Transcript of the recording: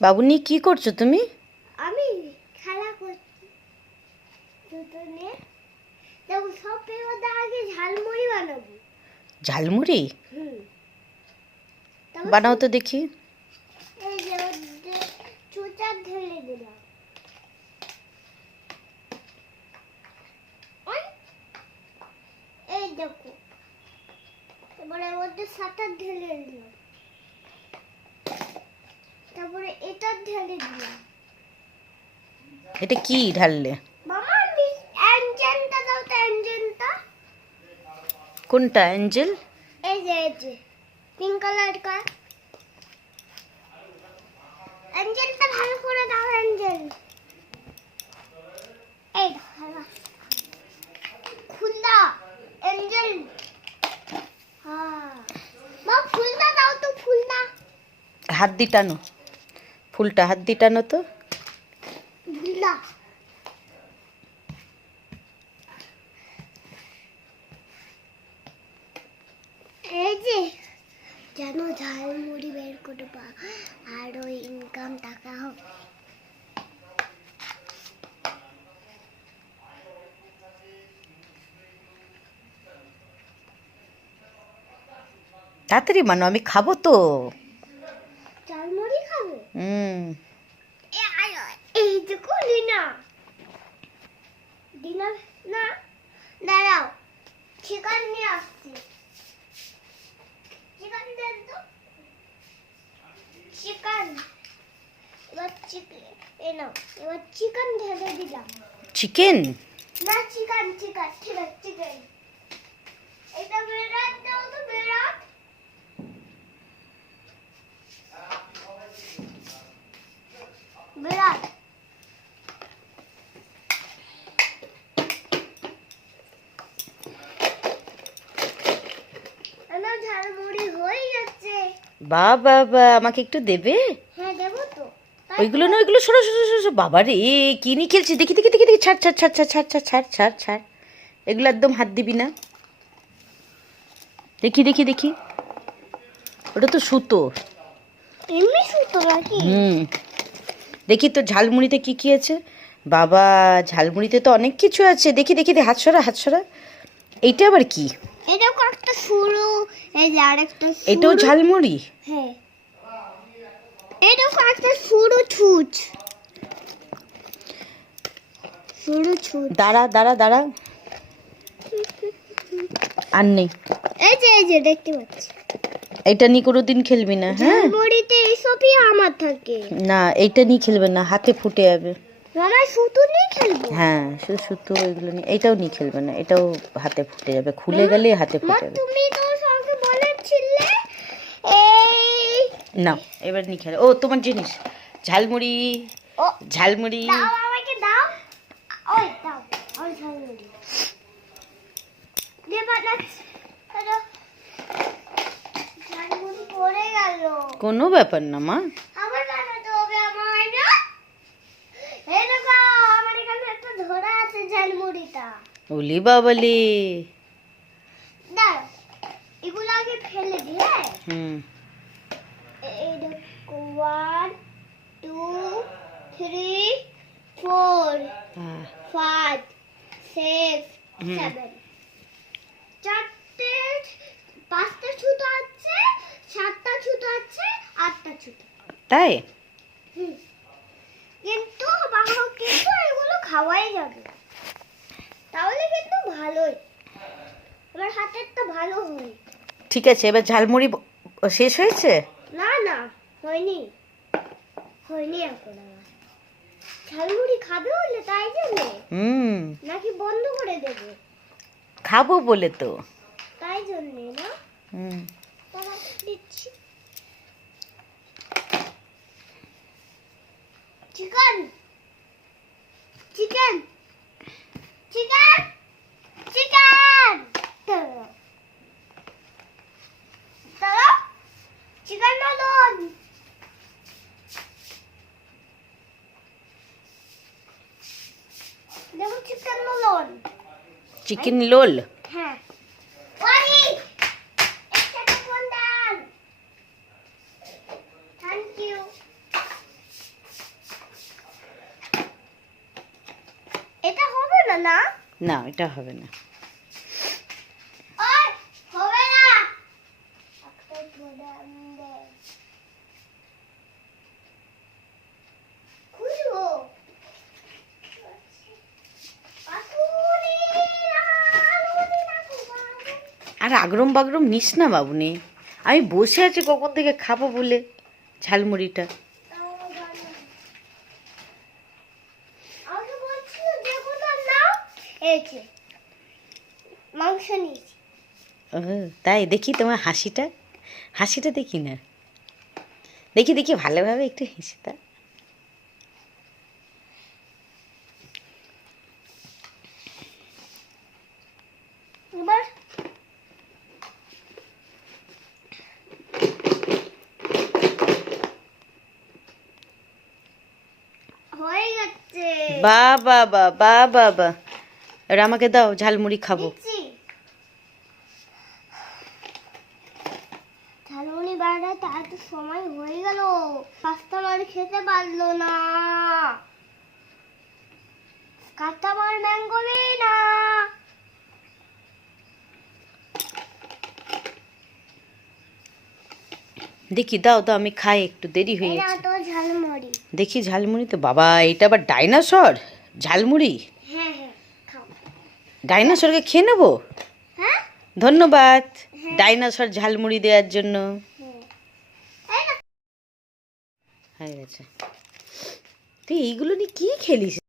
বাবুনি কি করছো তুমি? আমি খেলা করছি দুটো নিয়ে। দেখো সব পেপার আগে ঝালমুড়ি বানাবো। ঝালমুড়ি হুম বানাও তো দেখি। এই যে ওদের চুচা ঢেলে দিলাম। ওই, এই দেখো এবারে ওদের সাথে ঢেলে দিলাম, তারপরে এটা ঢেলে দিলাম। এটা কি ঢাললে? মামা আমি এঞ্জেলটা দাও তো, এঞ্জেলটা। কোনটা অ্যাঞ্জেল? এই যে পিঙ্ক কালার কা এঞ্জেলটা ভালো করে দাও, এঞ্জেল। এই ভালো খুলনা এঞ্জেল। হ্যাঁ মা ফুলটা দাও তো, ফুলটা। হাত দিয়ে টানো, ফুলটা হাত দিয়ে টানো তো। ফুলটা এই যে যেন ঝালমুড়ি বের করে পা আর ওই ইনকাম টাকা হবে। তাড়াতাড়ি মানো, আমি খাবো তো। ঝালমুড়ি খাবে? হুম। এই যে করি না দিনা না, দাঁড়াও চিকেন নিয়ে আসছি। চিকেন দেন তো, চিকেন। এবার চিকেন এই নাও, এবার চিকেন ঢেলে দিলাম। চিকেন? না চিকেন চিকেন, ঠিক আছে চিকেন। এটা বেরাট দাও তো, বেরাট। বেরাট আমার ঝালমুড়ি হয়ে যাচ্ছে। বাবা আমাকে একটু দেবে? হ্যাঁ দেবো তো। ওইগুলো না, ওইগুলো সরো সরো সরো। বাবা রে, কি নিয়ে খেলছি? দেখি দেখি দেখি দেখি, ছাড় ছাড় ছাড় ছাড় ছাড় ছাড় ছাড় ছাড় ছাড়। এগুলো একদম হাত দিবি না। দেখি দেখি দেখি, ওটা তো সুতো। এমনি সুতো নাকি? দেখি তো ঝালমুড়িতে কি কি আছে। বাবা, ঝালমুড়িতে তো অনেক কিছু আছে। দেখি দেখি দেখি, হাত সরা হাত সরা। এইটা আবার কি? এটা একটা সরু, এই যে আরেকটা এটাও ঝালমুড়ি? হ্যাঁ এটা একটা সরু ছুঁচ, সরু ছুঁচ। দাঁড়া দাঁড়া দাঁড়া, আর নেই। এই যে দেখতে পাচ্ছি। এইটা নিয়ে কোনোদিন খেলবি না, হ্যাঁ? ঝালমুড়িতে এইসবই আমার থাকে। না, এইটা নিয়ে খেলবে না, হাতে ফুটে যাবে। মামা সুতো নিয়ে খেলবো? হ্যাঁ, শুধু সুতো এগুলো নিয়ে। এটাও নিয়ে খেলবে না, এটাও হাতে ফুটে যাবে, খুলে গেলে হাতে মা ফুটে যাবে। তুমি তো সবকে বলেছিলে এই না, এবার নিয়ে খেলে। ও তোমার জিনিস ঝালমুড়ি। ও ঝালমুড়ি দাও, আমাকে দাও। ওই দাও, ওই ঝালমুড়ি দে বানাচ্ছি। আরে ঝালমুড়ি পড়ে গেল। কোনো ব্যাপার না মা। আবার বানাতে হবে আমায় না? এই দেখো আমার এখানে একটা ধরা আছে ঝালমুড়িটা। ওলি বাবালি। দাও এগুলো আগে ফেলে দি। হ্যাঁ হুম। এই দেখো 1 2 3 4 5 6 7 চারটে, পাঁচটা ছুতো আছে, সাতটা ছুতো আছে, আটটা ছুতো। তাই? কিন্তু কিন্তু এগুলো খাওয়াই যাবে, তাহলে কিন্তু ভালোই, আমার হাতের তো ভালো হয়। ঠিক আছে, এবার ঝালমুড়ি শেষ হয়েছে? না না হয়নি, হয়নি এখন। আমার ঝালমুড়ি খাবে বলে তাই জন্য নাকি বন্ধ করে দেবে? খাবো বলে তো। তাই জন্য না? হুম। বাবা দিচ্ছি চিকেন চিকেন চিকেন চিকেন। দাঁড়া চিকেন নলন। দেখো চিকেন নলন। চিকেন লোল? হ্যাঁ ওয়ারি একটা ফোন দাও। Thank you. না এটা হবে না। ওই হবে না একটা প্রোডাম দে খুলবো আর আগরম বাগরম নিস না বাবুনি, আমি বসে আছি কখন থেকে খাবো বলে ঝালমুড়িটা। আমাকে বলছিল দেখো তো নাও এইছে মাংস নিয়েছি। ও তাই, দেখি তোমার হাসিটা, হাসিটা দেখি না, দেখি দেখি ভালোভাবে একটু হেসেটা। এবার হয়ে গেছে। বা বা বা বা বা বা, আর আমাকে দাও, ঝালমুড়ি খাবো। দিচ্ছি। ঝালমুড়ি বানাতে এত সময় হয়ে গেল, কাস্টমার খেতে পারলো না, কাস্টমার ম্যাঙ্গোবে না। দেখি দাও দাও, আমি খাই, একটু দেরি হয়ে এটা গেছে। তো ঝালমুড়ি। দেখি ঝালমুড়ি, তো বাবা এটা আবার ডাইনোসর ঝালমুড়ি, হ্যাঁ হ্যাঁ খাও। ডাইনোসরকে খেয়ে নেবো। হ্যাঁ ধন্যবাদ হ্যাঁ। ডাইনোসর ঝালমুড়ি দেওয়ার জন্য। হ্যাঁ এই না। হয়ে গেছে। তুই এইগুলো নিয়ে কি খেলিস?